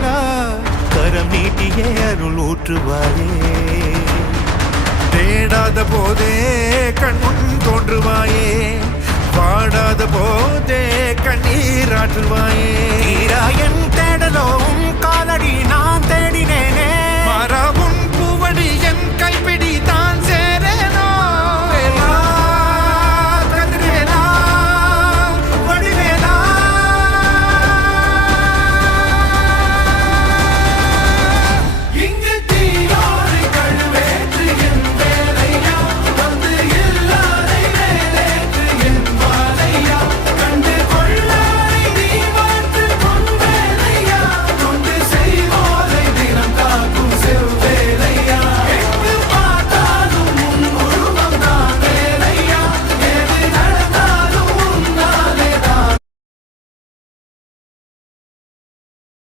தேனா கரம் நீட்டியே அருள் ஊற்றுவாயே. தேடாத போதே கண்முன் தோன்றுவாயே, பாடாத போதே கண்ணீராற்றுவாயே.